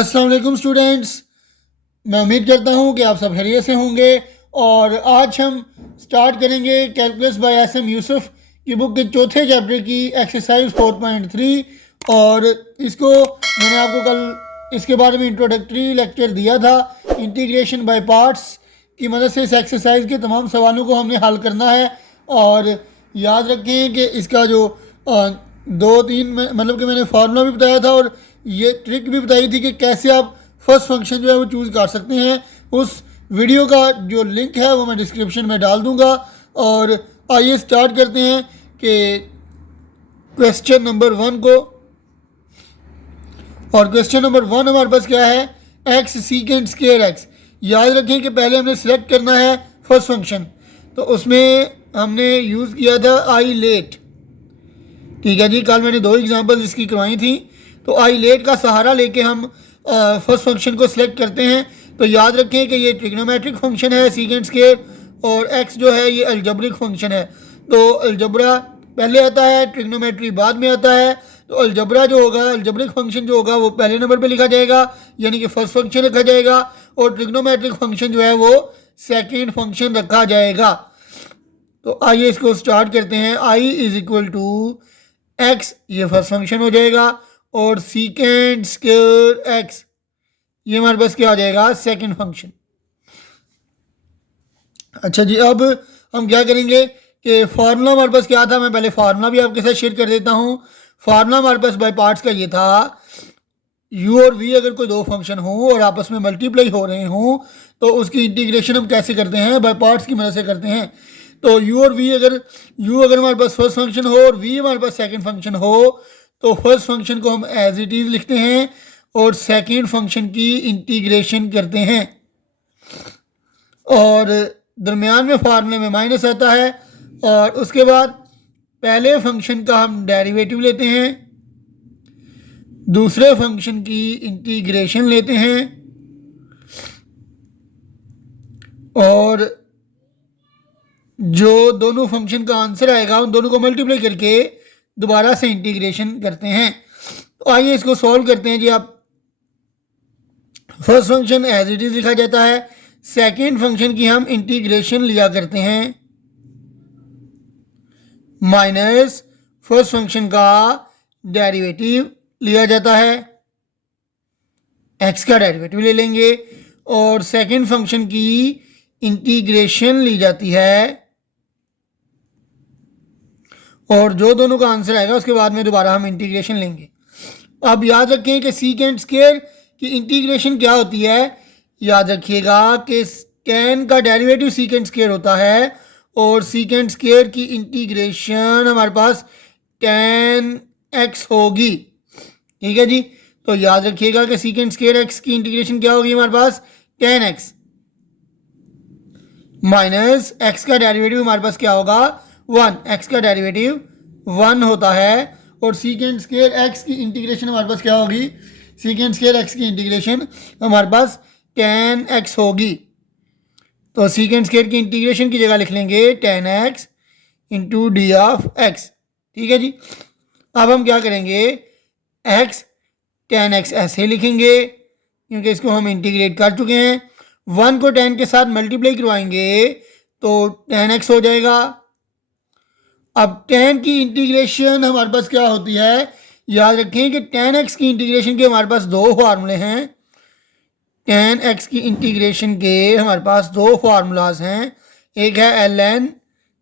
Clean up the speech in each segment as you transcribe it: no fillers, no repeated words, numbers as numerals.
अस्सलाम वालेकुम स्टूडेंट्स। मैं उम्मीद करता हूँ कि आप सब खैरियत से होंगे और आज हम स्टार्ट करेंगे calculus by S M Yusuf की बुक के चौथे चैप्टर की एक्सरसाइज 4.3। और इसको मैंने आपको कल इसके बारे में इंट्रोडक्टरी लेक्चर दिया था। इंटीग्रेशन बाय पार्ट्स की मदद से इस एक्सरसाइज के तमाम सवालों को हमने हल करना है। और याद रखें कि इसका जो दो तीन मतलब कि मैंने फार्मूला भी बताया था और ये ट्रिक भी बताई थी कि कैसे आप फर्स्ट फंक्शन जो है वो चूज़ कर सकते हैं। उस वीडियो का जो लिंक है वो मैं डिस्क्रिप्शन में डाल दूंगा। और आइए स्टार्ट करते हैं कि क्वेश्चन नंबर 1 को। और क्वेश्चन नंबर 1 हमारे पास क्या है, एक्स सीकेंड स्क्वायर एक्स। याद रखें कि पहले हमने सेलेक्ट करना है फर्स्ट फंक्शन, तो उसमें हमने यूज़ किया था आई लेट। ठीक है जी, कल मैंने 2 एग्जांपल्स इसकी करवाई थी। तो आई लेट का सहारा लेके हम फर्स्ट फंक्शन को सिलेक्ट करते हैं। तो याद रखें कि ये ट्रिग्नोमेट्रिक फंक्शन है सीकेंड स्क्वायर, और एक्स जो है ये अलजब्रिक फंक्शन है। तो अलजब्रा पहले आता है, ट्रिग्नोमेट्री बाद में आता है। तो अलजब्रा जो होगा, अलजब्रिक फंक्शन जो होगा वो पहले नंबर पे लिखा जाएगा, यानी कि फर्स्ट फंक्शन रखा जाएगा। और ट्रिग्नोमेट्रिक फंक्शन जो है वो सेकेंड फंक्शन रखा जाएगा। तो आइए इसको स्टार्ट करते हैं। आई इज इक्वल टू एक्स, ये फर्स्ट फंक्शन हो जाएगा, और सीकेंड स्क्वायर एक्स ये हमारे पास क्या आ जाएगा, सेकंड फंक्शन। अच्छा जी, अब हम क्या करेंगे कि फार्मूला हमारे पास क्या था, मैं पहले फार्मूला भी आपके साथ शेयर कर देता हूँ। फार्मूला हमारे पास बाय पार्ट्स का ये था, u और v अगर कोई दो फंक्शन हो और आपस में मल्टीप्लाई हो रहे हों तो उसकी इंटीग्रेशन हम कैसे करते हैं, बाय पार्ट्स की मदद से करते हैं। तो u और v अगर u अगर हमारे पास फर्स्ट फंक्शन हो और v हमारे पास सेकंड फंक्शन हो, तो फर्स्ट फंक्शन को हम एज इट इज़ लिखते हैं और सेकंड फंक्शन की इंटीग्रेशन करते हैं। और दरमियान में फार्मूले में माइनस आता है, और उसके बाद पहले फंक्शन का हम डेरिवेटिव लेते हैं, दूसरे फंक्शन की इंटीग्रेशन लेते हैं, और जो दोनों फंक्शन का आंसर आएगा उन दोनों को मल्टीप्लाई करके दोबारा से इंटीग्रेशन करते हैं। तो आइए इसको सॉल्व करते हैं जी। आप first function as it is लिखा जाता है, सेकेंड फंक्शन की हम इंटीग्रेशन लिया करते हैं, माइनस फर्स्ट फंक्शन का डेरिवेटिव लिया जाता है, एक्स का डेरिवेटिव ले लेंगे, और सेकेंड फंक्शन की इंटीग्रेशन ली जाती है, और जो दोनों का आंसर आएगा उसके बाद में दोबारा हम इंटीग्रेशन लेंगे। अब याद रखें कि सीकेंड स्क्वायर की इंटीग्रेशन क्या होती है। याद रखिएगा कि tan का डेरिवेटिव सीकेंड स्क्वायर होता है, और सीकेंड स्क्वायर की इंटीग्रेशन हमारे पास tan x होगी। ठीक है जी, तो याद रखिएगा कि सीकेंड स्क्वायर x की इंटीग्रेशन क्या होगी, हमारे पास tan x माइनस x का डेरिवेटिव हमारे पास क्या होगा, 1। x का डेरिवेटिव 1 होता है, और सीकेंड स्क्वायर x की इंटीग्रेशन हमारे पास क्या होगी, सीकेंड स्क्वायर x की इंटीग्रेशन हमारे पास tan x होगी। तो सीकेंड स्क्वायर की इंटीग्रेशन की जगह लिख लेंगे tan x into D of x। ठीक है जी, अब हम क्या करेंगे, x tan x ऐसे लिखेंगे क्योंकि इसको हम इंटीग्रेट कर चुके हैं। 1 को tan के साथ मल्टीप्लाई करवाएंगे तो tan x हो जाएगा। अब tan की इंटीग्रेशन हमारे पास क्या होती है, याद रखें कि tan x की इंटीग्रेशन के हमारे पास दो फार्मूले हैं। tan x की इंटीग्रेशन के हमारे पास दो फार्मूलाज हैं, एक है ln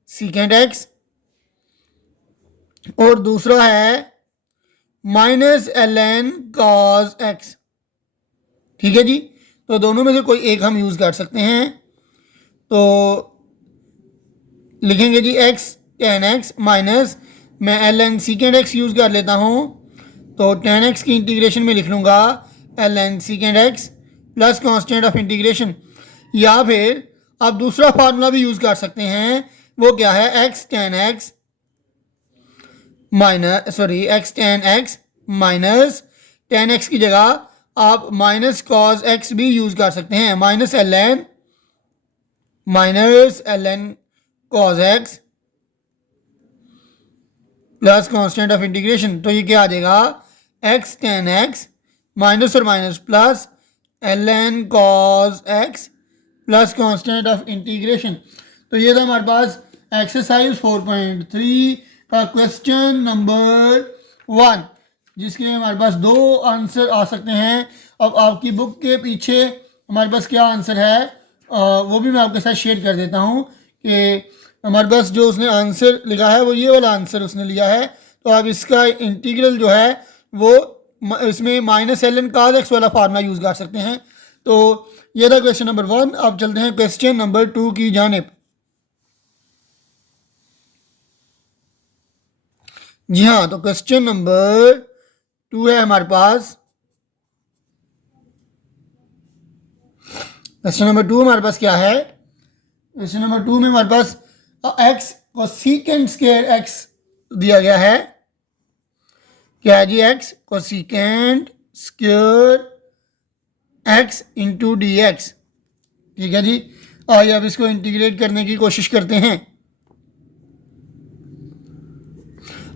सीकेंड x और दूसरा है माइनस ln cos x। ठीक है जी, तो दोनों में से कोई एक हम यूज कर सकते हैं। तो लिखेंगे जी x tan x माइनस, मैं ln सीकेंड x यूज कर लेता हूं, तो tan x की इंटीग्रेशन में लिख लूंगा ln सीकेंड x plus constant of integration. या फिर आप दूसरा फार्मूला भी यूज कर सकते हैं, वो क्या है, x tan x minus tan x की जगह आप माइनस cos x भी यूज कर सकते हैं, minus ln cos x plus constant of integration. तो ये क्या आ जाएगा, x tan x माइनस और minus plus ln cos x plus constant of integration. तो ये था हमारे पास एक्सरसाइज 4.3 का क्वेश्चन नंबर 1, जिसके हमारे पास 2 आंसर आ सकते हैं। अब आपकी बुक के पीछे हमारे पास क्या आंसर है वो भी मैं आपके साथ शेयर कर देता हूँ कि हमारे पास जो उसने आंसर लिखा है वो ये वाला आंसर उसने लिया है। तो आप इसका इंटीग्रल जो है वो इसमें माइनस ln cos x वाला फार्मूला यूज़ कर सकते हैं। तो ये था क्वेश्चन नंबर 1। अब चलते हैं क्वेश्चन नंबर 2 की जानिब। जी हाँ, तो क्वेश्चन नंबर 2 है हमारे पास। क्वेश्चन नंबर 2 हमारे पास क्या है? क्वेश्चन नंबर 2 में हमारे पास x को सीकेंड स्क्वायर x दिया गया है। क्या है जी? x को secant square x into D X. ठीक है जी। आइए अब इसको इंटीग्रेट करने की कोशिश करते हैं।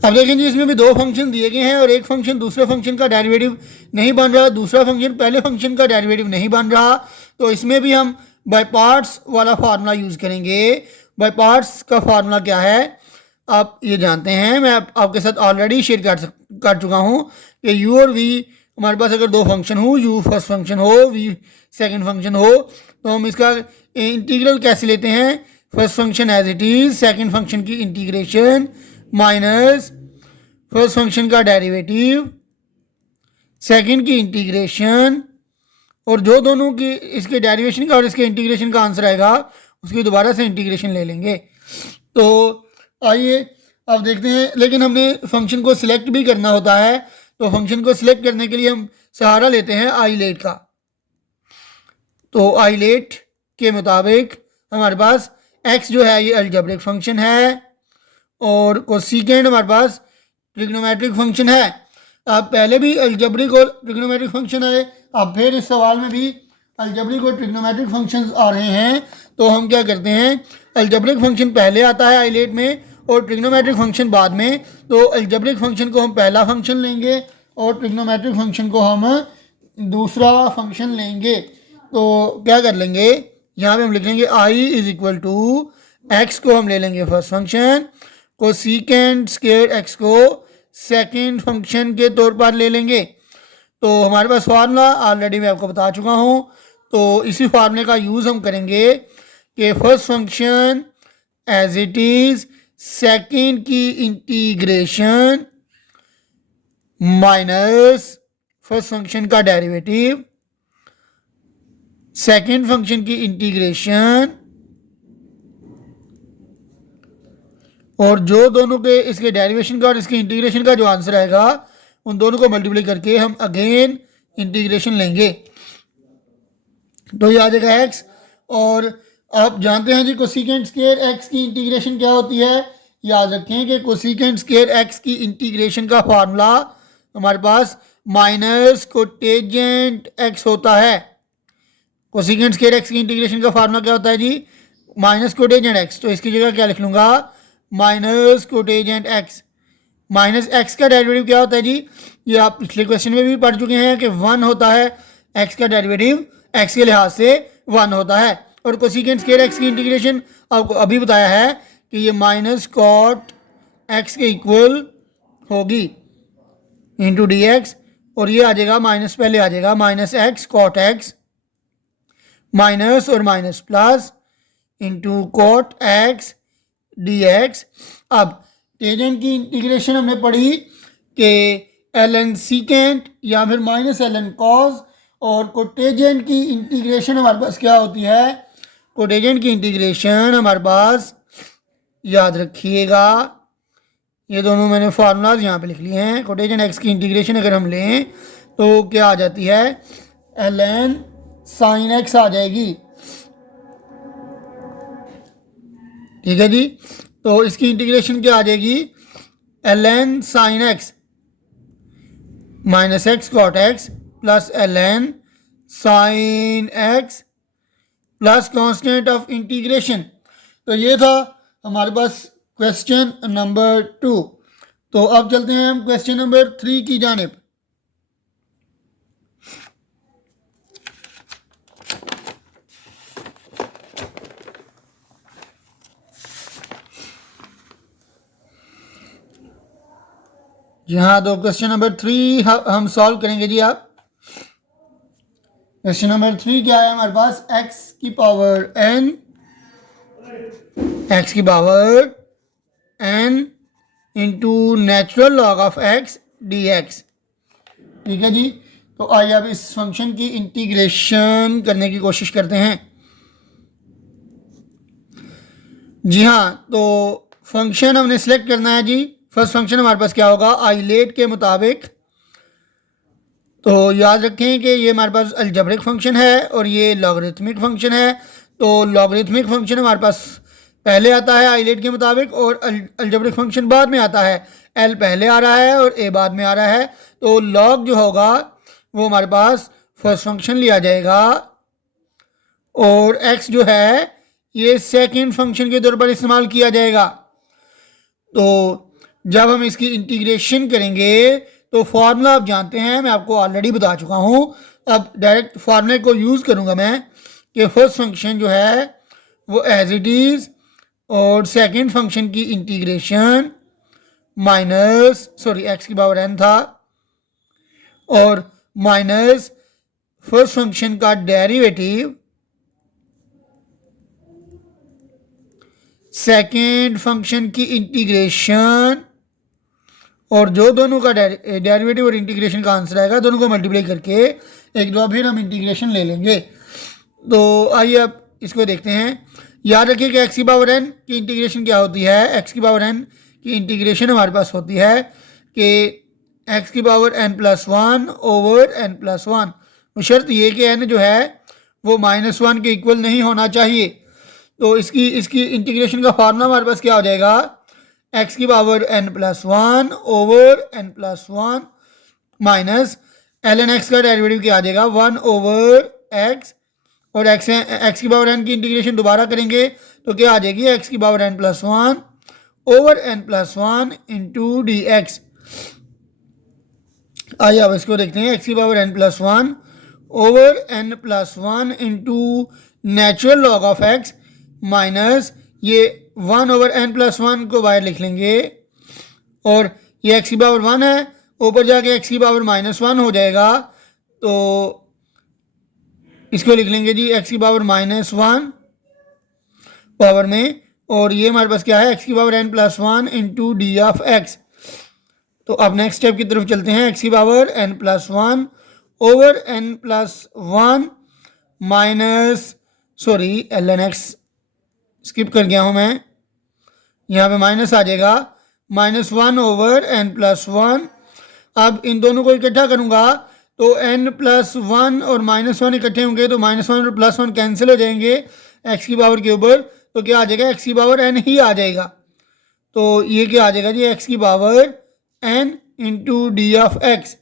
अब देखें जी, इसमें भी 2 फंक्शन दिए गए हैं और एक फंक्शन दूसरे फंक्शन का डेरिवेटिव नहीं बन रहा, दूसरा फंक्शन पहले फंक्शन का डेरिवेटिव नहीं बन रहा। तो इसमें भी हम बाय पार्ट्स वाला फार्मूला यूज़ करेंगे। बाय पार्ट्स का फार्मूला क्या है आप ये जानते हैं, मैं आपके साथ ऑलरेडी शेयर कर चुका हूँ कि u और v हमारे पास अगर 2 फंक्शन हो, u फर्स्ट फंक्शन हो, v सेकंड फंक्शन हो, तो हम इसका इंटीग्रल कैसे लेते हैं? First function as it is, second function की इंटीग्रेशन माइनस फर्स्ट फंक्शन का डेरिवेटिव, सेकंड की इंटीग्रेशन, और जो दोनों की इसके डेरिवेशन का और इसके इंटीग्रेशन का आंसर आएगा उसकी दोबारा से इंटीग्रेशन ले लेंगे। तो आइए अब देखते हैं, लेकिन हमने फंक्शन को सिलेक्ट भी करना होता है। तो फंक्शन को सिलेक्ट करने के लिए हम सहारा लेते हैं आईलेट का। तो आईलेट के मुताबिक हमारे पास x जो है ये अलजेब्रिक फंक्शन है और कोसेकेंड हमारे पास ट्रिग्नोमेट्रिक फंक्शन है। अब पहले भी अलजेब्रिक और ट्रिग्नोमेट्रिक फंक्शन आए, अब फिर इस सवाल में भी अलजेब्रिक और ट्रिग्नोमेट्रिक फंक्शंस आ रहे हैं। तो हम क्या करते हैं, अलजेब्रिक फंक्शन पहले आता है आईलेट में और ट्रिग्नोमेट्रिक फंक्शन बाद में। तो अलजेब्रिक फंक्शन को हम पहला फंक्शन लेंगे और ट्रिग्नोमेट्रिक फंक्शन को हम दूसरा फंक्शन लेंगे। तो क्या कर लेंगे, यहाँ पे हम लिख लेंगे i is equal to x को हम ले लेंगे first function, cosecant square x को सेकंड फंक्शन के तौर पर ले लेंगे। तो हमारे पास फार्मूला ऑलरेडी मैं आपको बता चुका हूँ। तो इसी फार्मूले का यूज़ हम करेंगे कि first function as it is, second की इंटीग्रेशन माइनस फर्स्ट फंक्शन का डेरिवेटिव, सेकंड फंक्शन की इंटीग्रेशन, और जो दोनों के इसके डेरिवेशन का और इसके इंटीग्रेशन का जो आंसर आएगा उन दोनों को मल्टीप्लाई करके हम अगेन इंटीग्रेशन लेंगे। तो ये आ जाएगा x। और आप जानते हैं जी कोसेकेंड स्क्वायर x की इंटीग्रेशन क्या होती है। याद रखें कि कोसेकेंड स्क्वायर x की इंटीग्रेशन का फार्मूला हमारे पास माइनस कोटेजेंट x होता है। कोसेकेंड स्क्वायर x की इंटीग्रेशन का फार्मूला क्या होता है जी? Minus कोटेजेंट x। तो इसकी जगह क्या लिख लूँगा, माइनस कोटेजेंट x। माइनस x का डेरिवेटिव क्या होता है जी? ये आप पिछले क्वेश्चन में भी पढ़ चुके हैं कि 1 होता है। x का डेरिवेटिव x के लिहाज से 1 होता है। और कोसेकेंड स्क्वायर x की इंटीग्रेशन आपको अभी बताया है कि ये माइनस कॉट x के इक्वल होगी इंटू डी एक्स, और ये आ जाएगा माइनस, पहले आ जाएगा minus x cot X minus और minus plus into cot X D X. अब टेजेंट की इंटीग्रेशन हमने पढ़ी कि ln सीकेंट या फिर माइनस ln कॉस, और कोटेजेंट की इंटीग्रेशन हमारे पास क्या होती है? कोटेजेंट की इंटीग्रेशन हमारे पास, याद रखिएगा, ये दोनों मैंने फार्मूलाज यहाँ पे लिख लिए हैं। कोटेजेंट एक्स की इंटीग्रेशन अगर हम लें तो क्या आ जाती है, ln साइन एक्स आ जाएगी। ठीक है जी। तो इसकी इंटीग्रेशन क्या आ जाएगी, ln sine x minus x cot x plus ln sine x plus constant of integration. तो ये था हमारे पास क्वेश्चन नंबर 2। तो अब चलते हैं हम क्वेश्चन नंबर 3 की जानिब। जी हाँ, तो क्वेश्चन नंबर 3 हम सॉल्व करेंगे जी। आप क्वेश्चन नंबर 3 क्या है हमारे पास, x की power n into natural log of x dx। ठीक है जी। तो आइए अब इस फंक्शन की इंटीग्रेशन करने की कोशिश करते हैं। जी हाँ, तो फंक्शन हमने सेलेक्ट करना है जी। फर्स्ट फंक्शन हमारे पास क्या होगा, आइलेट के मुताबिक। तो याद रखें कि ये हमारे पास अलजेब्रिक फंक्शन है और ये लॉगरिथमिक फंक्शन है। तो लॉगरिथमिक फंक्शन हमारे पास पहले आता है आइलेट के मुताबिक और अलजेब्रिक फंक्शन बाद में आता है। एल पहले आ रहा है और ए बाद में आ रहा है। तो लॉग जो होगा वो हमारे पास फर्स्ट फंक्शन लिया जाएगा और एक्स जो है ये सेकंड फंक्शन के तौर पर इस्तेमाल किया जाएगा। तो जब हम इसकी इंटीग्रेशन करेंगे तो फार्मूला आप जानते हैं, मैं आपको ऑलरेडी बता चुका हूँ। अब डायरेक्ट फार्मूले को यूज़ करूँगा मैं कि फर्स्ट फंक्शन जो है वो एज इट इज़ और सेकंड फंक्शन की इंटीग्रेशन माइनस एक्स की पावर n था और माइनस फर्स्ट फंक्शन का डेरिवेटिव सेकंड फंक्शन की इंटीग्रेशन, और जो दोनों का डेरिवेटिव और इंटीग्रेशन का आंसर आएगा दोनों को मल्टीप्लाई करके एक दो फिर हम इंटीग्रेशन ले लेंगे। तो आइए अब इसको देखते हैं। याद रखिए कि एक्स की पावर एन की इंटीग्रेशन क्या होती है। एक्स की पावर एन की इंटीग्रेशन हमारे पास होती है कि एक्स की power n plus one over n plus one, शर्त ये कि n जो है वो -1 के इक्वल नहीं होना चाहिए। तो इसकी इंटीग्रेशन का फार्मूला हमारे पास क्या हो जाएगा, एक्स की power n plus one over n plus one minus l n x का डेरिवेटिव क्या आ जाएगा 1 ओवर x, और एक्स की पावर n की इंटीग्रेशन दोबारा करेंगे तो क्या आ जाएगी, एक्स की power n plus one over n plus one into D x. आइए अब इसको देखते हैं। एक्स की power n plus one over n plus one into natural log of x minus ये 1 ओवर n प्लस वन को बाहर लिख लेंगे और ये x की पावर 1 है, ऊपर जाके x की पावर -1 हो जाएगा। तो इसको लिख लेंगे जी x की पावर -1 पावर में, और ये हमारे पास क्या है x की power n plus one into D of x. तो अब नेक्स्ट स्टेप की तरफ चलते हैं। x की power n plus one over n plus one minus l n x skip कर गया हूँ मैं, यहाँ पे माइनस आ जाएगा -1 ओवर n प्लस वन। अब इन दोनों को इकट्ठा करूँगा तो n प्लस वन और -1 इकट्ठे होंगे तो -1 और +1 कैंसिल हो जाएंगे x की पावर के ऊपर। तो क्या आ जाएगा, x की पावर n ही आ जाएगा। तो ये क्या आ जाएगा जी, x की power n into D of X.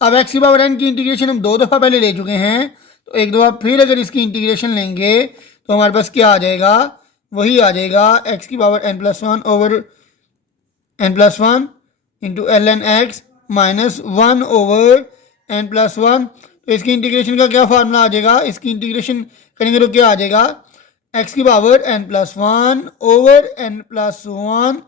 अब x की पावर n की इंटीग्रेशन हम 2 दफ़ा पहले ले चुके हैं, तो एक दफ़ा फिर अगर इसकी इंटीग्रेशन लेंगे तो हमारे पास क्या आ जाएगा, वही आ जाएगा x की power n plus one over n plus one into l n x minus 1 over n plus one. तो इसकी इंटीग्रेशन का क्या फार्मूला आ जाएगा, इसकी इंटीग्रेशन करेंगे तो क्या आ जाएगा, x की power n plus one over n plus one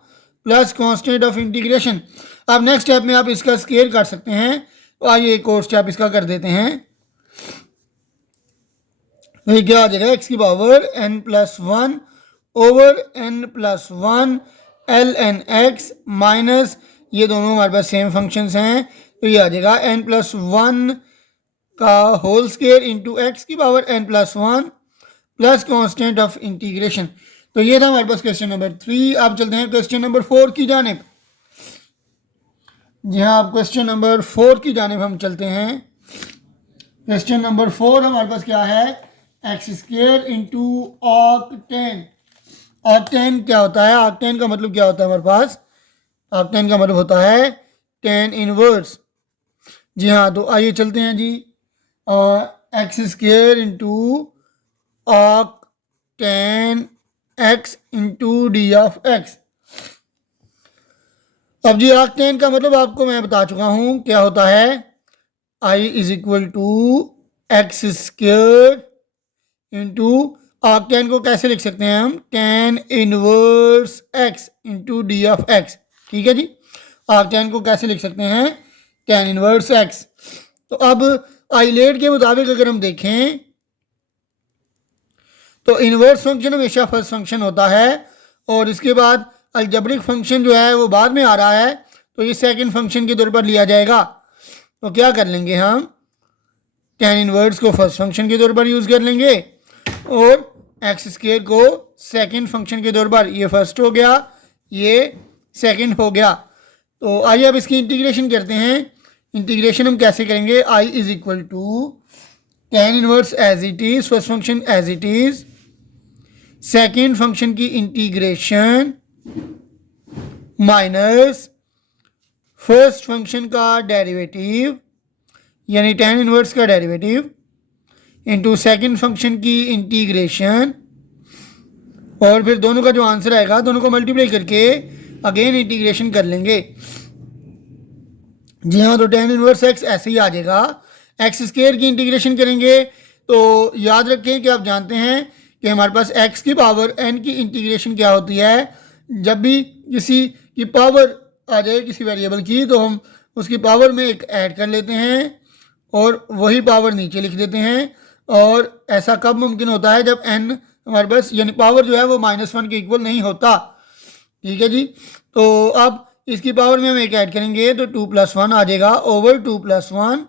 plus constant of integration. अब नेक्स्ट स्टेप में आप इसका स्केयर कर सकते हैं, तो आइए एक और स्टेप इसका कर देते हैं। तो ये क्या आ जाएगा, x की power n plus one over n plus one l n x minus ये दोनों हमारे पास सेम फंक्शंस हैं, तो ये आ जाएगा n प्लस वन का होल स्केयर इंटू एक्स की power n plus one plus constant of integration. तो ये था हमारे पास क्वेश्चन नंबर 3। आप चलते हैं क्वेश्चन नंबर 4 की जानिब। जी हाँ, आप क्वेश्चन नंबर 4 की जानिब हम चलते हैं। क्वेश्चन नंबर 4 हमारे पास क्या है, x square into octane. Octane क्या होता है, ऑक्टेन का मतलब क्या होता है हमारे पास, ऑक्टेन का मतलब होता है टेन इनवर्स। जी हाँ, तो आइए चलते हैं जी। X square into arctan X into D of X. अब जी ऑक्टेन का मतलब आपको मैं बता चुका हूँ क्या होता है, I is equal to X square into arctan को कैसे लिख सकते हैं हम, tan inverse X into D of X. ठीक है जी। आर्क टेन को कैसे लिख सकते हैं, टेन इनवर्स एक्स। तो अब आइलेट के मुताबिक अगर हम देखें तो इनवर्स फंक्शन हमेशा फर्स्ट फंक्शन होता है और इसके बाद अलजेब्रिक फंक्शन जो है वो बाद में आ रहा है, तो ये सेकंड फंक्शन के तौर पर लिया जाएगा। तो क्या कर लेंगे, हम टेन इनवर्स को फर्स्ट फंक्शन के तौर पर यूज़ कर लेंगे और एक्स स्क्वायर को सेकंड फंक्शन के तौर पर, ये फर्स्ट हो गया, ये सेकंड हो गया। तो आइए अब इसकी इंटीग्रेशन करते हैं। इंटीग्रेशन हम कैसे करेंगे, I is equal to tan inverse as it is, first function as it is, second function की इंटीग्रेशन माइनस फर्स्ट फंक्शन का डेरिवेटिव यानी टेन इनवर्स का डेरिवेटिव इंटू सेकंड फंक्शन की इंटीग्रेशन, और फिर दोनों का जो आंसर आएगा दोनों को मल्टीप्लाई करके अगेन इंटीग्रेशन कर लेंगे। जी हाँ, तो टेन इनवर्स एक्स ऐसे ही आ जाएगा। एक्स स्क्वायर की इंटीग्रेशन करेंगे तो याद रखें कि आप जानते हैं कि हमारे पास एक्स की पावर एन की इंटीग्रेशन क्या होती है, जब भी किसी की पावर आ जाए किसी वेरिएबल की तो हम उसकी पावर में एक ऐड कर लेते हैं और वही पावर नीचे लिख देते हैं। और ऐसा कब मुमकिन होता है, जब एन हमारे पास यानी पावर जो है वो -1 के इक्वल नहीं होता। ठीक है जी, तो अब इसकी पावर में हम एक ऐड करेंगे तो 2 + 1 आ जाएगा ओवर 2 + 1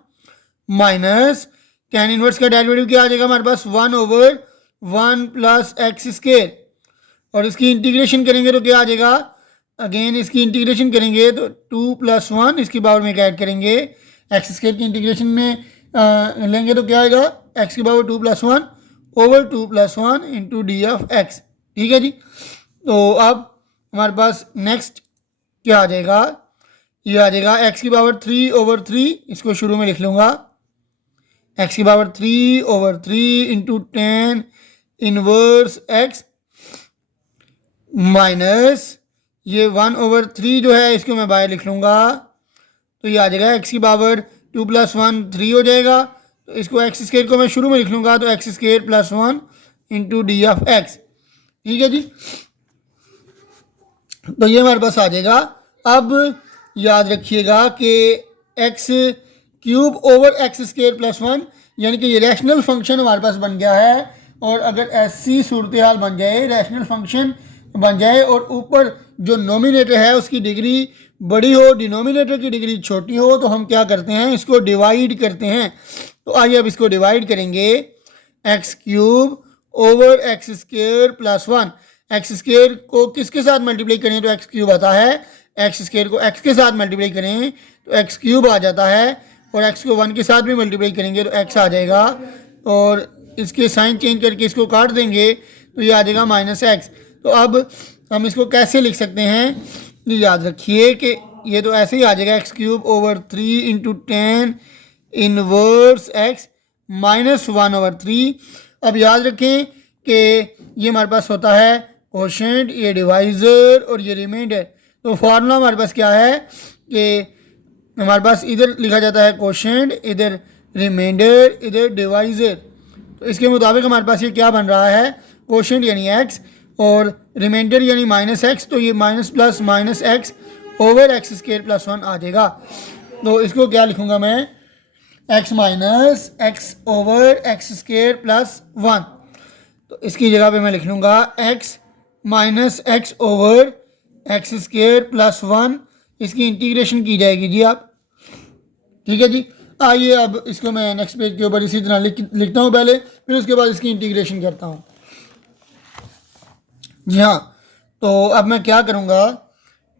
माइनस टेन इनवर्स का डेरिवेटिव क्या आ जाएगा हमारे पास, 1/1 + एक्स स्क्वायर, और इसकी इंटीग्रेशन करेंगे तो क्या आ जाएगा, अगेन इसकी इंटीग्रेशन करेंगे तो 2 + 1 इसकी पावर में एक ऐड करेंगे, एक्स स्क्वायर की इंटीग्रेशन में लेंगे तो क्या आएगा, एक्स की power 2 + 1 over 2 + 1 into D of X. ठीक है जी, तो अब हमारे पास नेक्स्ट क्या आ जाएगा, ये आ जाएगा एक्स की पावर 3/3, इसको शुरू में लिख लूँगा, एक्स की power 3/3 into ten inverse x minus ये 1/3 जो है इसको मैं बाहर लिख लूँगा, तो ये आ जाएगा एक्स की पावर 2 + 1 3 हो जाएगा, तो इसको एक्स स्क्वायर को मैं शुरू में लिख लूँगा तो x square + 1 into D of X. ठीक है जी, तो ये हमारे पास आ जाएगा। अब याद रखिएगा कि x cube over x square + 1 यानी कि ये रैशनल फंक्शन हमारे पास बन गया है, और अगर ऐसी सूरत हाल बन जाए, रैशनल फंक्शन बन जाए और ऊपर जो नोमिनेटर है उसकी डिग्री बड़ी हो, डिनोमिनेटर की डिग्री छोटी हो, तो हम क्या करते हैं, इसको डिवाइड करते हैं। तो आइए अब इसको डिवाइड करेंगे, x cube over x square + 1, x square को किसके साथ मल्टीप्लाई करें तो एक्स क्यूब आता है, एक्स स्क्वायर को एक्स के साथ मल्टीप्लाई करें तो एक्स क्यूब आ जाता है, और एक्स को 1 के साथ भी मल्टीप्लाई करेंगे तो एक्स आ जाएगा, और इसके साइन चेंज करके इसको काट देंगे तो ये आ जाएगा -x। तो अब हम इसको कैसे लिख सकते हैं, याद रखिए कि ये तो ऐसे ही आ जाएगा x³/3 into tan inverse x -1/3। अब याद रखें कि ये हमारे पास होता है कोशेंट, ये डिवाइज़र और ये रिमाइंडर। तो फार्मूला हमारे पास क्या है कि हमारे पास इधर लिखा जाता है कोशेंट, इधर रिमाइंडर, इधर डिवाइज़र। तो इसके मुताबिक हमारे पास ये क्या बन रहा है, कोशेंट यानी x और रिमाइंडर यानी -x, तो ये minus plus -x over x square + 1 आ जाएगा। तो इसको क्या लिखूँगा मैं, x minus x over x square + 1। तो इसकी जगह पे मैं लिख लूँगा x minus x over x square + 1, इसकी इंटीग्रेशन की जाएगी जी आप। ठीक है जी, आइए अब इसको मैं नेक्स्ट पेज के ऊपर इसी तरह लिखता हूँ पहले, फिर उसके बाद इसकी इंटीग्रेशन करता हूँ। जी हाँ, तो अब मैं क्या करूँगा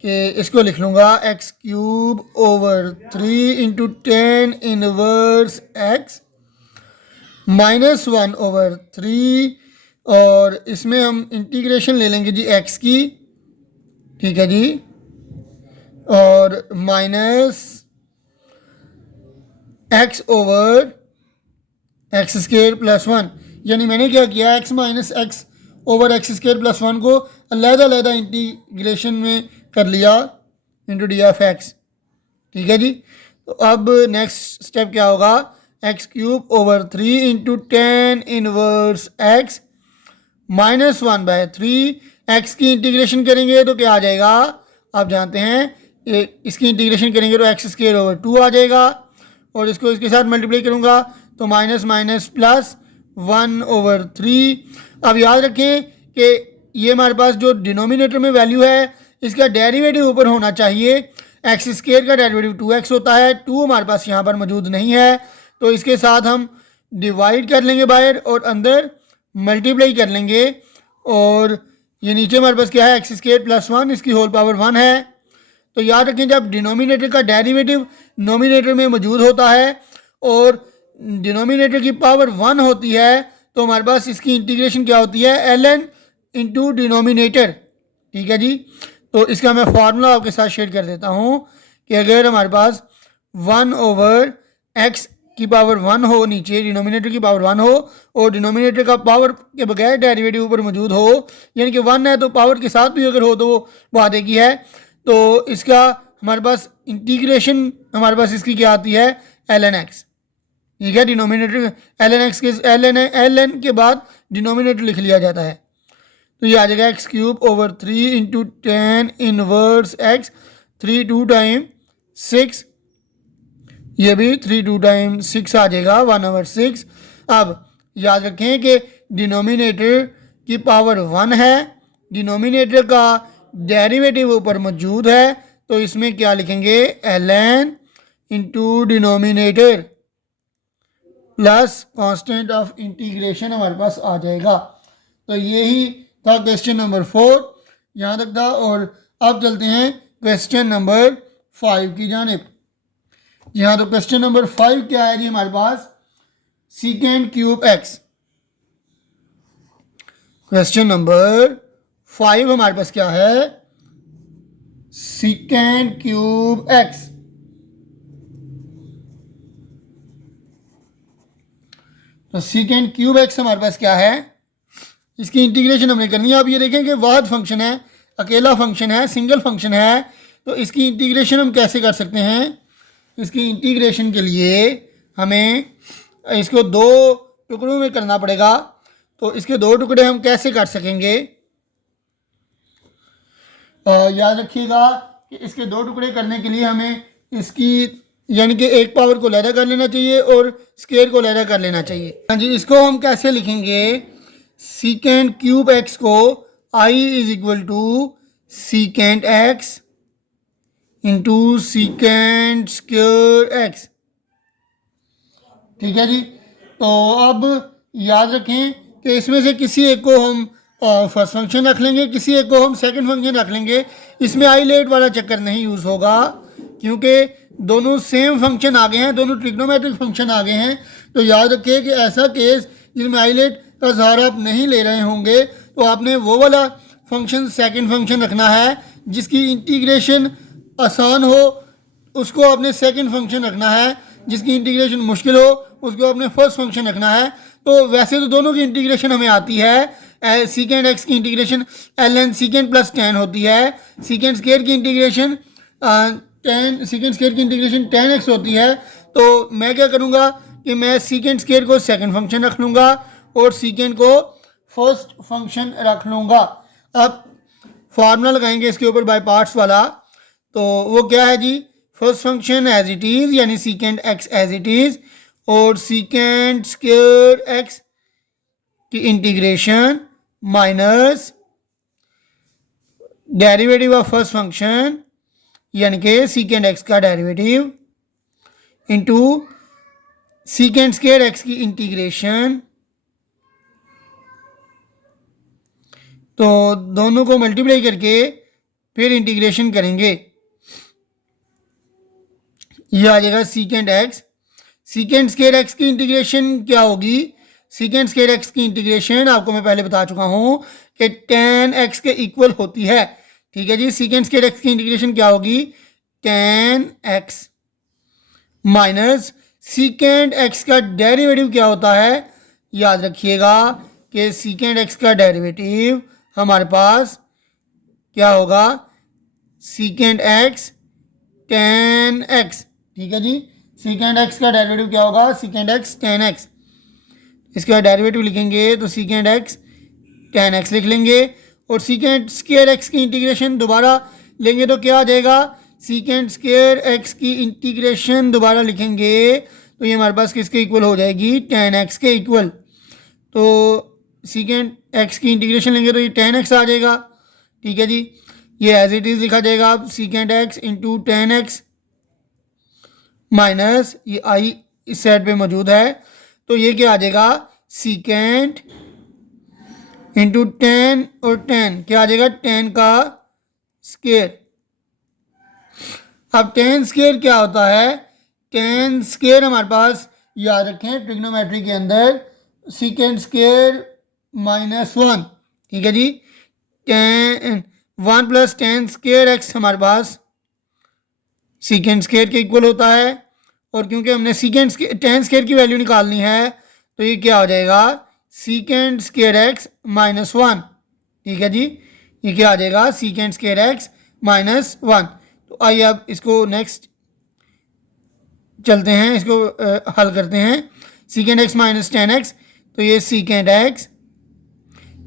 कि इसको लिख लूँगा x³/3 into tan inverse x -1/3, और इसमें हम इंटीग्रेशन ले लेंगे जी x की। ठीक है जी, और minus x over x square + 1, यानी मैंने क्या किया, x minus x over x square + 1 को अलग-अलग इंटीग्रेशन में कर लिया इंटू डी ऑफ एक्स। ठीक है जी, तो अब नेक्स्ट स्टेप क्या होगा, x³/3 into tan inverse x -1/3, x की इंटीग्रेशन करेंगे तो क्या आ जाएगा, आप जानते हैं इसकी इंटीग्रेशन करेंगे तो एक्स स्क्वायर ओवर 2 आ जाएगा, और इसको इसके साथ मल्टीप्लाई करूँगा तो माइनस माइनस प्लस 1/3। अब याद रखें कि ये हमारे पास जो डिनोमिनेटर में वैल्यू है इसका डेरिवेटिव ऊपर होना चाहिए। एक्स स्क्वायर का डेरिवेटिव 2x होता है, 2 हमारे पास यहाँ पर मौजूद नहीं है, तो इसके साथ हम डिवाइड कर लेंगे बाहर और अंदर मल्टीप्लाई कर लेंगे, और ये नीचे हमारे पास क्या है, एक्स स्क्वायर प्लस 1, इसकी होल पावर 1 है। तो याद रखें जब डिनोमिनेटर का डेरिवेटिव नोमिनेटर में मौजूद होता है और डिनोमिनेटर की पावर 1 होती है तो हमारे पास इसकी इंटीग्रेशन क्या होती है, ln इंटू डिनोमिनेटर। ठीक है जी, तो इसका मैं फार्मूला आपके साथ शेयर कर देता हूँ कि अगर हमारे पास 1/x की पावर 1 हो, नीचे डिनोमिनेटर की पावर 1 हो और डिनोमिनेटर का पावर के बगैर डेरिवेटिव ऊपर मौजूद हो, यानी कि 1 है तो पावर के साथ भी अगर हो तो वो आधे की है, तो इसका हमारे पास इंटीग्रेशन हमारे पास इसकी क्या आती है, ln x। ठीक है, डिनोमिनेटर ln x के ln के बाद डिनोमिनेटर लिख लिया जाता है, तो ये आ जाएगा x³/3 into 10 inverse x, 3 2 time 6, ये भी 3 2 टाइम 6 आ जाएगा 1/6। अब याद रखें कि डिनोमिनेटर की पावर 1 है, डिनोमिनेटर का डेरिवेटिव ऊपर मौजूद है, तो इसमें क्या लिखेंगे, ln into denominator plus constant of integration हमारे पास आ जाएगा। तो यही था क्वेश्चन नंबर 4, यहाँ तक था। और अब चलते हैं क्वेश्चन नंबर 5 की जानिब। जी हाँ, तो क्वेश्चन नंबर 5 क्या है जी हमारे पास, sec³ x। क्वेश्चन नंबर 5 हमारे पास क्या है, sec³ x। तो sec³ x हमारे पास क्या है, इसकी इंटीग्रेशन हमने करनी है। आप ये देखें कि वाहिद फंक्शन है, अकेला फंक्शन है, सिंगल फंक्शन है, तो इसकी इंटीग्रेशन हम कैसे कर सकते हैं। इसकी इंटीग्रेशन के लिए हमें इसको 2 टुकड़ों में करना पड़ेगा, तो इसके 2 टुकड़े हम कैसे कर सकेंगे, याद रखिएगा कि इसके 2 टुकड़े करने के लिए हमें इसकी यानी कि एक पावर को लहरा कर लेना चाहिए और स्क्वायर को लहरा कर लेना चाहिए। हाँ जी, इसको हम कैसे लिखेंगे, sec³ x को I = secant x into sec² x। ठीक है जी, तो अब याद रखें कि इसमें से किसी एक को हम फर्स्ट फंक्शन रख लेंगे, किसी एक को हम सेकंड फंक्शन रख लेंगे। इसमें आईलेट वाला चक्कर नहीं यूज़ होगा क्योंकि दोनों सेम फंक्शन आ गए हैं, दोनों ट्रिग्नोमेट्रिक फंक्शन आ गए हैं। तो याद रखिए कि ऐसा केस जिसमें आईलेट का सहारा आप नहीं ले रहे होंगे तो आपने वो वाला फंक्शन सेकंड फंक्शन रखना है, जिसकी इंटीग्रेशन आसान हो उसको आपने सेकंड फंक्शन रखना है, जिसकी इंटीग्रेशन मुश्किल हो उसको आपने फर्स्ट फंक्शन रखना है। तो वैसे तो दोनों की इंटीग्रेशन हमें आती है, सीकेंड एक्स की इंटीग्रेशन ln सीकेंड प्लस 10 होती है, सीकेंड स्क्वायर की इंटीग्रेशन 10 सीकेंड स्क्वायर की इंटीग्रेशन 10x होती है। तो मैं क्या करूँगा कि मैं सीकेंड स्क्वायर को सेकंड फंक्शन रख लूँगा और सीकेंड को फर्स्ट फंक्शन रख लूँगा। अब फार्मूला लगाएंगे इसके ऊपर बाय पार्ट्स वाला, तो वो क्या है जी, first function as it is यानी secant X as it is और सीकेंड स्क्वायर एक्स की integration minus derivative of first function यानी कि सीकेंड एक्स का derivative into secant square X की इंटीग्रेशन। तो दोनों को मल्टीप्लाई करके फिर इंटीग्रेशन करेंगे, ये आ जाएगा सीकेंड एक्स। सीकेंड स्क्वायर एक्स की इंटीग्रेशन क्या होगी, सीकेंड स्क्वायर एक्स की इंटीग्रेशन आपको मैं पहले बता चुका हूं कि tan x के इक्वल होती है। ठीक है जी, सीकेंड स्क्वायर एक्स की इंटीग्रेशन क्या होगी, tan x माइनस सीकेंड एक्स का डेरिवेटिव क्या होता है, याद रखिएगा कि सीकेंड एक्स का डेरिवेटिव हमारे पास क्या होगा, सीकेंड एक्स tan x। ठीक है जी, सीकेंड एक्स का डेरिवेटिव क्या होगा, सीकेंड एक्स tan x। इसका डेरिवेटिव लिखेंगे तो सीकेंड एक्स tan x लिख लेंगे और सीकेंड स्क्वायर एक्स की इंटीग्रेशन दोबारा लेंगे तो क्या आ जाएगा, सीकेंड स्क्वायर एक्स की इंटीग्रेशन दोबारा लिखेंगे तो ये हमारे पास किसके इक्वल हो जाएगी, टेन एक्स के इक्वल। तो सीकेंड एक्स की इंटीग्रेशन लेंगे तो ये टेन एक्स आ जाएगा। ठीक है जी, ये एज इट इज़ लिखा जाएगा अब सीकेंड x into ten X minus ये आई इस साइड पे मौजूद है तो ये क्या आ जाएगा, सीकेंड इंटू टेन और टेन क्या आ जाएगा, टेन का स्क्वायर। अब टेन स्क्वायर क्या होता है, टेन स्क्वायर हमारे पास याद रखें ट्रिग्नोमेट्री के अंदर सीकेंड स्क्वायर माइनस वन। ठीक है जी, tan one plus tan square X हमारे पास सीकेंड स्क्वायर के इक्वल होता है और क्योंकि हमने सीकेंड टेन स्क्वायर की वैल्यू निकालनी है तो ये क्या हो जाएगा, सीकेंड स्क्वायर एक्स माइनस वन। ठीक है जी, ये क्या आ जाएगा, सीकेंड स्क्वायर एक्स माइनस वन। तो आइए अब इसको नेक्स्ट चलते हैं, इसको हल करते हैं। Secant X minus tan x तो ये secant x,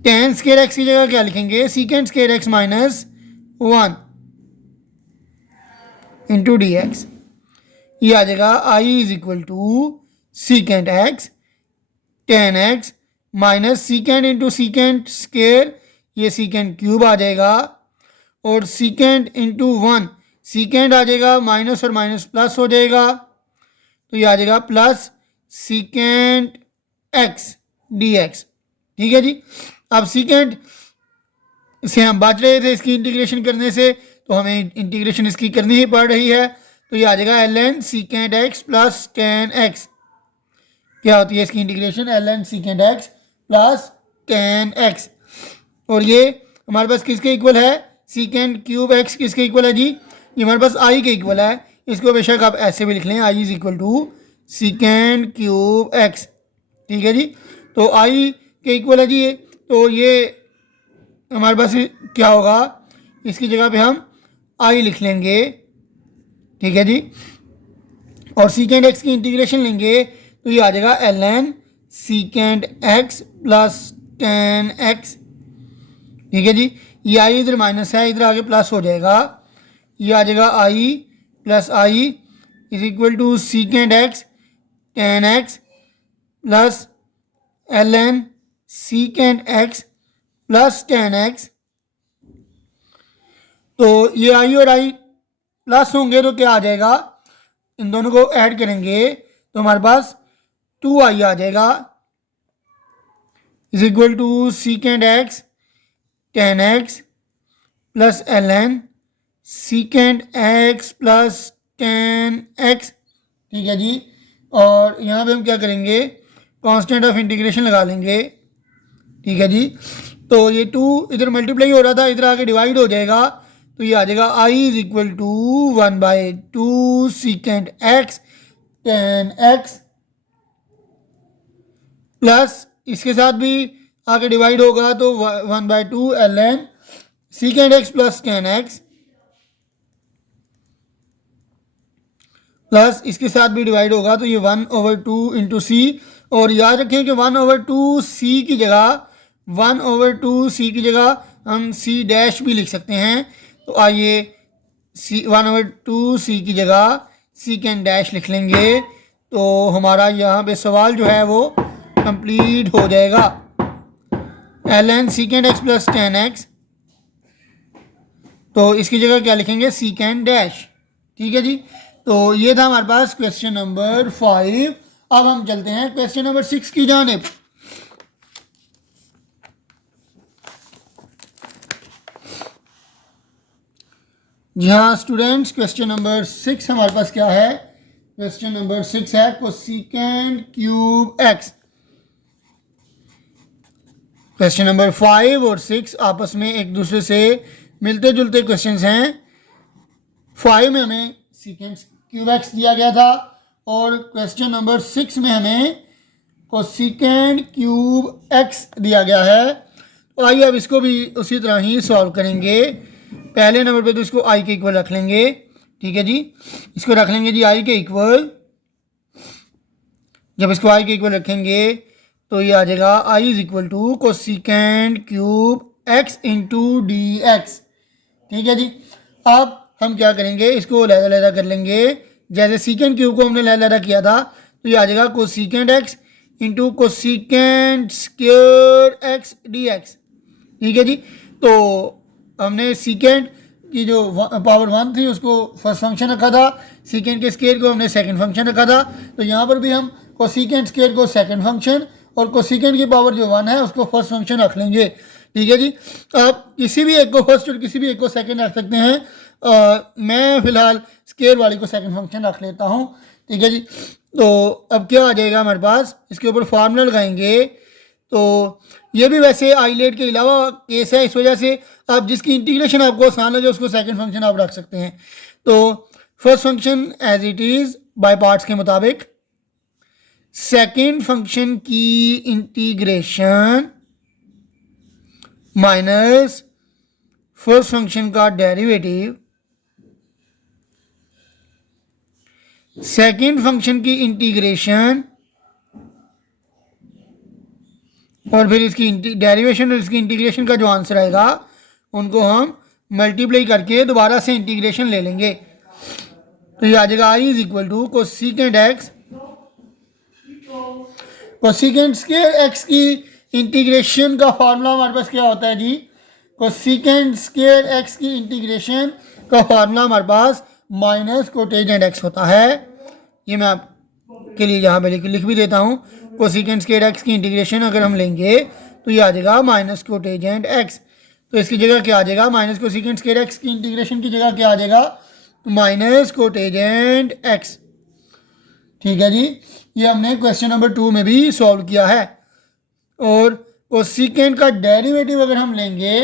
tan square X की जगह क्या लिखेंगे, secant square X minus one into D X. ये आ जाएगा I is equal to secant x tan X minus secant into secant square, ये सीकेंड क्यूब आ जाएगा और सीकेंड इंटू वन, सीकेंड आ जाएगा माइनस और माइनस प्लस हो जाएगा तो ये आ जाएगा प्लस सीकेंड एक्स डी एक्स। ठीक है जी, अब सीकेंड से हम बच रहे थे इसकी इंटीग्रेशन करने से तो हमें इंटीग्रेशन इसकी करनी ही पड़ रही है तो ये आ जाएगा l N secant x plus tan x. क्या होती है इसकी integration, l N secant x plus tan x और ये हमारे पास किसके इक्वल है, सीकेंड क्यूब एक्स किसके इक्वल है जी, ये हमारे पास आई के इक्वल है। इसको बेशक आप ऐसे भी लिख लें, I is equal to secant cube X. ठीक है जी, तो आई के इक्वल है जी ये, तो ये हमारे पास क्या होगा, इसकी जगह पे हम आई लिख लेंगे। ठीक है जी, और सीकेंड एक्स की इंटीग्रेशन लेंगे तो ये आ जाएगा l N secant x plus tan x. ठीक है जी, ये आई इधर माइनस है, इधर आगे प्लस हो जाएगा, ये आ जाएगा I plus I is equal to secant x tan x plus L N secant x plus tan x. तो ये आई और आई प्लस होंगे तो क्या आ जाएगा, इन दोनों को ऐड करेंगे तो हमारे पास टू आई आ जाएगा is equal to secant x tan x plus L N secant x plus tan x. ठीक है जी, और यहाँ पे हम क्या करेंगे, कांस्टेंट ऑफ इंटीग्रेशन लगा लेंगे। ठीक है जी, तो ये टू इधर मल्टीप्लाई हो रहा था, इधर आके डिवाइड हो जाएगा तो ये आ जाएगा I is equal to one by two secant x tan x plus इसके साथ भी आके डिवाइड होगा तो one by two L N secant x plus tan x plus इसके साथ भी डिवाइड होगा तो ये one over two into C. और याद रखें कि वन ओवर टू सी की जगह हम सी डैश भी लिख सकते हैं। तो आइए सी वन ओवर टू सी की जगह सीकेंड डैश लिख लेंगे तो हमारा यहाँ पे सवाल जो है वो कंप्लीट हो जाएगा। L N secant x plus tan x, तो इसकी जगह क्या लिखेंगे, सीकेंड डैश। ठीक है जी, तो ये था हमारे पास क्वेश्चन नंबर 5। अब हम चलते हैं क्वेश्चन नंबर 6 की जानिब। जी हाँ स्टूडेंट्स, क्वेश्चन नंबर 6 हमारे पास क्या है, क्वेश्चन नंबर 6 है cosecant cube x. Question number 5 और 6 आपस में एक दूसरे से मिलते जुलते क्वेश्चंस हैं। 5 में हमें सीकेंड क्यूब एक्स दिया गया था और क्वेश्चन नंबर 6 में हमें कोसेकेंड क्यूब एक्स दिया गया है। तो आइए अब इसको भी उसी तरह ही सॉल्व करेंगे। पहले नंबर पे तो इसको आई के इक्वल रख लेंगे। ठीक है जी, इसको रख लेंगे जी आई के इक्वल। जब इसको आई के इक्वल रखेंगे तो ये आ जाएगा I is equal to cosecant cube X into D X. ठीक है जी, अब हम क्या करेंगे, इसको अलग-अलग कर लेंगे। जैसे सीकेंड क्यूब को हमने अलग-अलग किया था, तो ये आ जाएगा cosecant X into cosecant square X D X. ठीक है जी। तो हमने सीकेंड की जो पावर 1 थी उसको फर्स्ट फंक्शन रखा था, सीकेंड के स्क्वायर को हमने सेकंड फंक्शन रखा था। तो यहाँ पर भी हम कोसीकेंड स्क्वायर को सेकंड फंक्शन और कोसीकेंड की पावर जो 1 है उसको फर्स्ट फंक्शन रख लेंगे। ठीक है जी। आप किसी भी एक को फर्स्ट और किसी भी एक को सेकंड रख सकते हैं। मैं फ़िलहाल स्क्वायर वाली को सेकंड फंक्शन रख लेता हूँ। ठीक है जी। तो अब क्या आ जाएगा हमारे पास, इसके ऊपर फार्मूला लगाएंगे। तो ये भी वैसे आइलेट के अलावा केस है, इस वजह से आप जिसकी इंटीग्रेशन आपको आसान लगे उसको सेकंड फंक्शन आप रख सकते हैं। तो first function as it is by parts के मुताबिक, सेकंड फंक्शन की इंटीग्रेशन माइनस फर्स्ट फंक्शन का डेरिवेटिव, सेकंड फंक्शन की इंटीग्रेशन और फिर इसकी डेरिवेशन और इसकी इंटीग्रेशन का जो आंसर आएगा उनको हम मल्टीप्लाई करके दोबारा से इंटीग्रेशन ले लेंगे। तो ये आ जाएगा I is equal to cosecant X, cosecant square X की इंटीग्रेशन का फार्मूला हमारे पास क्या होता है जी, कोसीकेंड स्क्वायर एक्स की इंटीग्रेशन का फार्मूला हमारे पास माइनस कोटेजेंट एक्स होता है। ये मैं आपके लिए यहाँ पे लिख भी देता हूँ। कोसीकेंड स्क्वायर एक्स की इंटीग्रेशन अगर हम लेंगे तो ये आ जाएगा माइनस कोटेजेंट एक्स। तो इसकी जगह क्या आ जाएगा, माइनस कोसीकेंड स्क्वायर एक्स की इंटीग्रेशन की जगह क्या आ जाएगा, माइनस कोटेजेंट एक्स। ठीक है जी। ये हमने क्वेश्चन नंबर 2 में भी सॉल्व किया है। और कोसीकेंड का डेरिवेटिव अगर हम लेंगे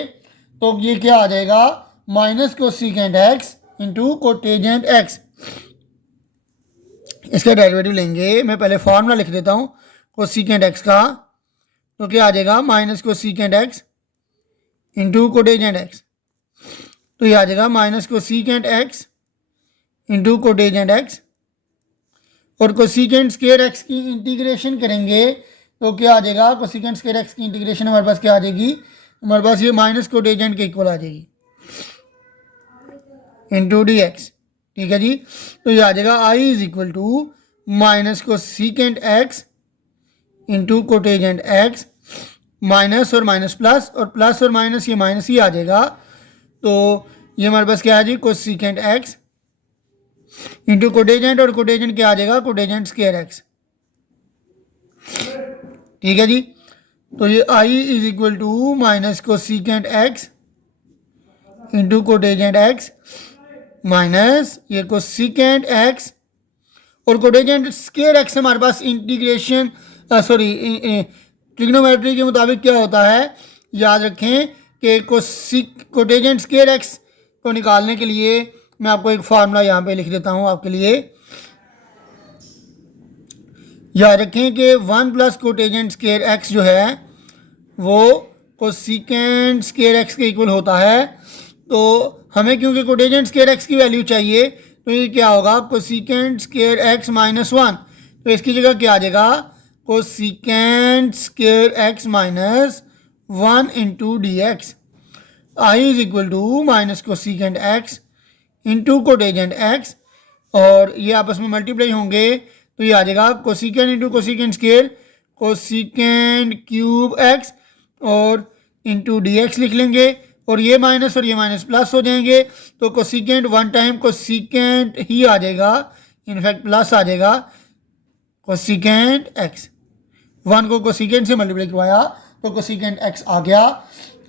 तो ये क्या आ जाएगा, minus cosecant X into cotangent x. इसका डेरिवेटिव लेंगे, मैं पहले फॉर्मूला लिख देता हूँ कोसीकेंड एक्स का। तो क्या आ जाएगा, minus cosecant X into cotangent x. तो ये आ जाएगा minus cosecant X into cotangent X. और कोसीकेंड स्क्वायर एक्स की इंटीग्रेशन करेंगे तो क्या आ जाएगा, कोसीकेंड स्क्वायर एक्स की इंटीग्रेशन हमारे पास क्या आ जाएगी, हमारे पास ये माइनस कोटेजेंट के इक्वल आ जाएगी इंटू डी एक्स। ठीक है जी। तो ये आ जाएगा I is equal to minus cosecant X into cotangent X, minus और माइनस प्लस, और प्लस और माइनस ये माइनस ही आ जाएगा। तो ये हमारे पास क्या है जी, कोसीकेंड एक्स इंटू कोटेजेंट, और कोटेजेंट क्या आ जाएगा, कोटेजेंट स्क्वायर एक्स। ठीक है जी। तो ये I is equal to minus cosecant X into cotangent X minus ये कोसीकेंड एक्स, और कोटेजेंट स्क्वायर एक्स हमारे पास इंटीग्रेशन ट्रिग्नोमेट्री के मुताबिक क्या होता है, याद रखें कि कोटेजेंट स्क्वायर एक्स को निकालने के लिए मैं आपको एक फार्मूला यहाँ पे लिख देता हूँ आपके लिए। याद रखें कि 1 प्लस कोटेजेंट स्क्वायर एक्स जो है वो कोसीकेंड स्क्वायर एक्स के इक्वल होता है। तो हमें क्योंकि कोटेजेंट स्क्वायर एक्स की वैल्यू चाहिए, तो ये क्या होगा, कोसीकेंड स्क्वायर एक्स माइनस 1। तो इसकी जगह क्या आ जाएगा, cosecant square X minus 1 into D X. I is equal to minus cosecant X into cotangent X, और ये आपस में मल्टीप्लाई होंगे तो ये आ जाएगा कोसीकेंड into cosecant square, कोसीकेंड cube x, और इंटू डी एक्स लिख लेंगे, और ये माइनस प्लस हो जाएंगे। तो कोसीकेंड 1 टाइम कोसीकेंड ही आ जाएगा, इनफैक्ट प्लस आ जाएगा कोसीकेंड एक्स। 1 को कोसीकेंड से मल्टीप्लाई करवाया तो कोसीकेंड एक्स आ गया।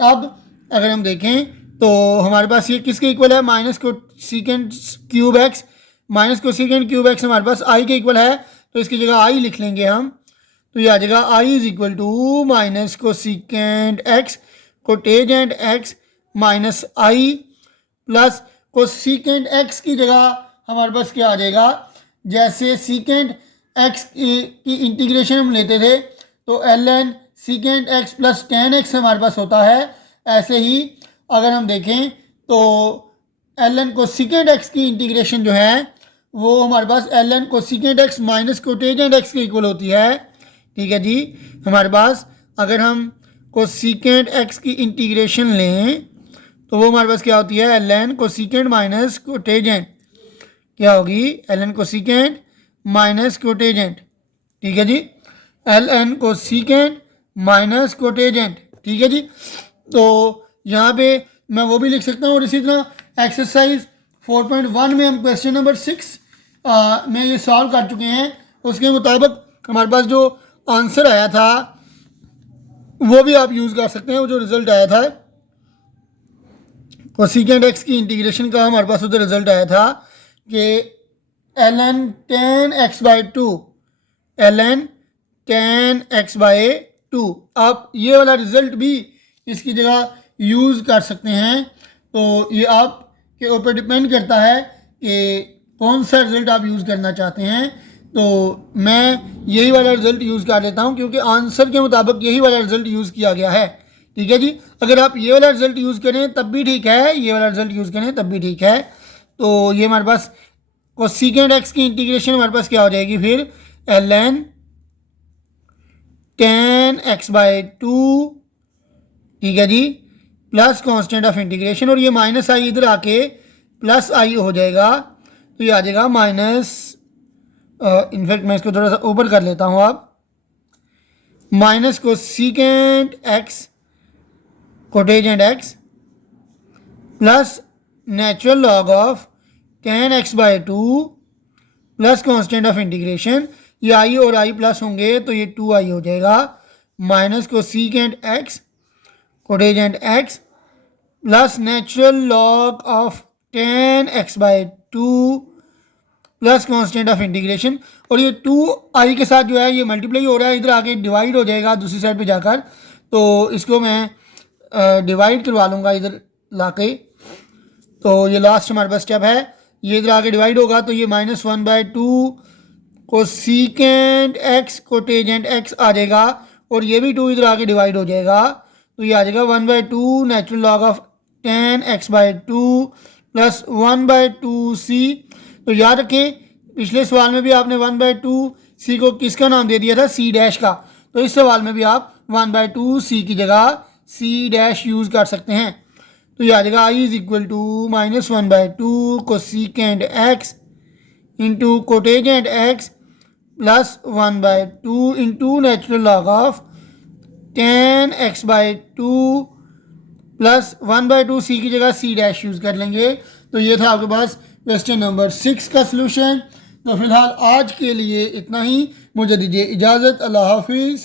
अब अगर हम देखें तो हमारे पास ये किसके इक्वल है, minus cosecant cube X. Minus cosecant cube X हमारे पास आई के इक्वल है, तो इसकी जगह आई लिख लेंगे हम। तो ये आ जाएगा I is equal to minus cosecant X cotangent X minus I plus cosecant x की जगह हमारे पास क्या आ जाएगा, जैसे सीकेंड एक्स की इंटीग्रेशन हम लेते थे तो l N secant x plus tan x हमारे पास होता है। ऐसे ही अगर हम देखें तो एल एन कोसीकेंड एक्स की इंटीग्रेशन जो है वो हमारे पास l n cosecant x minus cotangent x के इक्वल होती है। ठीक है जी। हमारे पास अगर हम कोसीकेंड एक्स की इंटीग्रेशन लें तो वो हमारे पास क्या होती है, एल एन कोसेकेंट माइनस कोटेजेंट, क्या होगी, एल एन कोसेकेंट माइनस कोटेजेंट, ठीक है जी, एल एन कोसेकेंट माइनस कोटेजेंट, ठीक है जी। तो यहाँ पे मैं वो भी लिख सकता हूँ। और इसी तरह एक्सरसाइज 4.1 में हम क्वेश्चन नंबर 6 में ये सॉल्व कर चुके हैं। उसके मुताबिक हमारे पास जो आंसर आया था वो भी आप यूज़ कर सकते हैं। वो जो रिजल्ट आया था कोसेकेंट एक्स की इंटीग्रेशन का, हमारे पास उधर रिजल्ट आया था कि l n tan x by two, L n tan x by two, आप ये वाला रिजल्ट भी इसकी जगह यूज़ कर सकते हैं। तो ये आपके ऊपर डिपेंड करता है कि कौन सा रिज़ल्ट आप यूज़ करना चाहते हैं। तो मैं यही वाला रिज़ल्ट यूज़ कर लेता हूँ क्योंकि आंसर के मुताबिक यही वाला रिज़ल्ट यूज़ किया गया है, ठीक है जी। अगर आप ये वाला रिज़ल्ट यूज़ करें तब भी ठीक है, ये वाला रिज़ल्ट यूज़ करें तब भी ठीक है। तो ये हमारे पास कोसेकेंट एक्स की इंटीग्रेशन हमारे पास क्या हो जाएगी फिर, l n tan x by two, ठीक है जी, प्लस कांस्टेंट ऑफ इंटीग्रेशन, और ये माइनस आई इधर आके प्लस आई हो जाएगा। तो ये आ जाएगा माइनस, इनफैक्ट मैं इसको थोड़ा सा ऊपर कर लेता हूँ, आप minus cosecant x cotangent x plus natural log of ten x by two plus constant of integration, ये आई और आई प्लस होंगे तो ये 2i हो जाएगा, minus cosecant x cotangent x plus natural log of ten x by two plus constant of integration, और ये 2i के साथ जो है ये मल्टीप्लाई हो रहा है, इधर आके डिवाइड हो जाएगा दूसरी साइड पे जाकर। तो इसको मैं डिवाइड करवा लूँगा इधर लाके। तो ये लास्ट हमारे पास स्टेप है, ये इधर आके डिवाइड होगा तो ये minus one by two cosecant x cotangent x आ जाएगा, और ये भी 2 इधर आके डिवाइड हो जाएगा। तो ये आ जाएगा 1/2 natural log of ten x by two plus 1/2 सी। तो याद रखें पिछले सवाल में भी आपने 1/2 सी को किसका नाम दे दिया था, सी डैश का। तो इस सवाल में भी आप 1/2 सी की जगह सी डैश यूज़ कर सकते हैं। तो ये आ जाएगा I is equal to minus 1/2 cosecant x into cotangent x plus 1/2 into natural log of ten x by two plus 1/2 C की जगह सी डैश यूज़ कर लेंगे। तो ये था आपके पास क्वेश्चन नंबर 6 का सलूशन। तो फिलहाल आज के लिए इतना ही, मुझे दीजिए इजाज़त, अल्लाह हाफिज़।